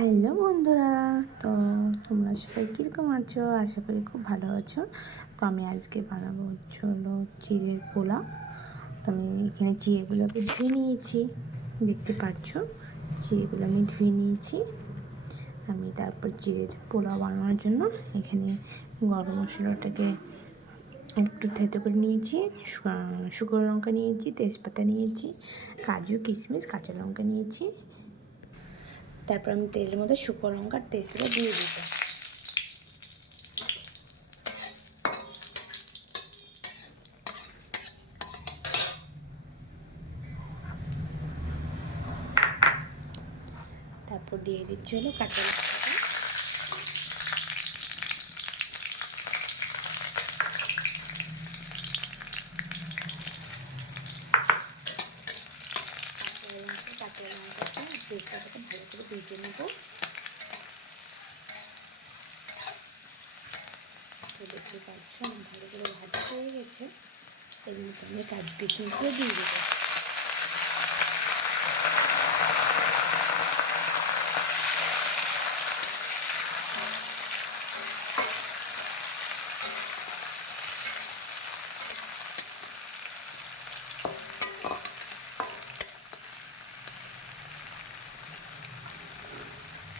Hello বন্ধুরা, তো তোমরা সবাই কীরকম আছো? আশা করি খুব ভালো আছো। তো আমি আজকে বানাবো হলো চিড়ের পোলাও। তো আমি এখানে চিড়েগুলোকে ধুয়ে নিয়েছি, দেখতে পাচ্ছ চিড়েগুলো আমি ধুয়ে নিয়েছি। আমি তারপর চিড়ের পোলাও বানানোর জন্য এখানে গরম মশলাটাকে একটু থেতো করে নিয়েছি, শুকনো লঙ্কা নিয়েছি, তেজপাতা নিয়েছি, কাজু কিশমিশ, কাঁচা লঙ্কা নিয়েছি। তারপর আমি তেলের মধ্যে শুকনো লঙ্কার তেজপাতা দিয়ে দিব। তারপর দিয়ে দিচ্ছি হলো কাঁচা লঙ্কাটা। কাঁচা লঙ্কাটা তেজপাতাটা ভালো করে ভেজে নেব। তো দেখতে পাচ্ছ ভালো করে ভাজা হয়ে গেছে। এর মধ্যে আমি কাজু কিশমিশগুলো দিয়ে দেবো।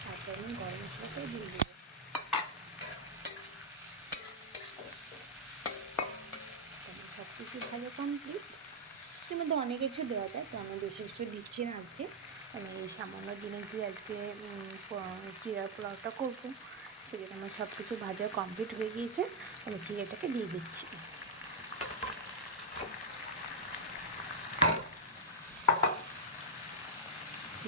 তারপর আমি গরম মশলাটাও দিয়ে দেবো। সব কিছু ভালো কমপ্লিট। এর মধ্যে অনেক কিছু দেওয়া যায়, তো আমি বেশি কিছু দিচ্ছি না আজকে। আমি এই সামান্য জিনিস দিয়ে আজকে চিড়ার পোলাওটা করবো। সেজন্য আমার সব কিছু ভাজা কমপ্লিট হয়ে গিয়েছে। আমি চিড়েটাকে দিয়ে দিচ্ছি।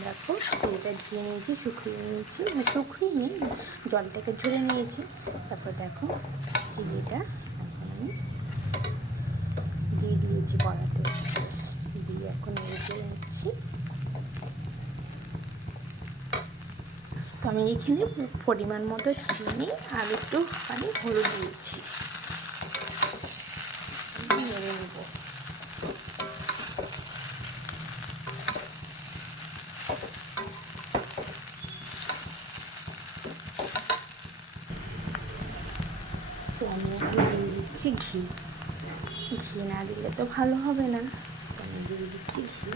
দেখো চিড়েটা ধুয়ে নিয়েছি, শুকিয়ে নিয়েছি, শুকিয়ে নিয়ে জলটাকে ঝরে নিয়েছি। তারপর দেখো চিড়েটা এখন আমি দিয়ে দিয়েছি কড়াতে, দিয়ে এখন রেখে নিচ্ছি। তো আমি এখানে পরিমাণ মতো চিনি আর একটু হলুদ দিয়েছি, নেড়ে নেব। তো আমি এখন দিয়ে দিচ্ছি ঘি। ঘি না দিলে তো ভালো হবে না, তো আমি দিয়ে দিচ্ছি ঘি।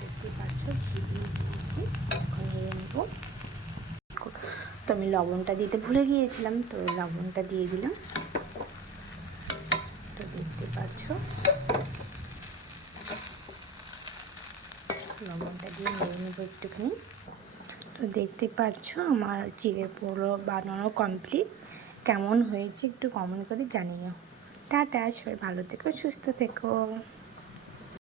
দেখতে পাচ্ছ ঘি দিয়ে দিয়েছি, এখন নেড়ে নেব। তো আমি লবণটা দিতে ভুলে গিয়েছিলাম, তো লবণটা দিয়ে দিলাম। তো দেখতে পাচ্ছ লবণটা দিয়ে নেড়ে নেব একটুখানি। তো দেখতে পাচ্ছ আমার চিড়ের পোলাও বানানো কমপ্লিট। কেমন হয়েছে একটু কমেন্ট করে জানিও। টাটা, সবাই ভালো থেকো, সুস্থ থেকো।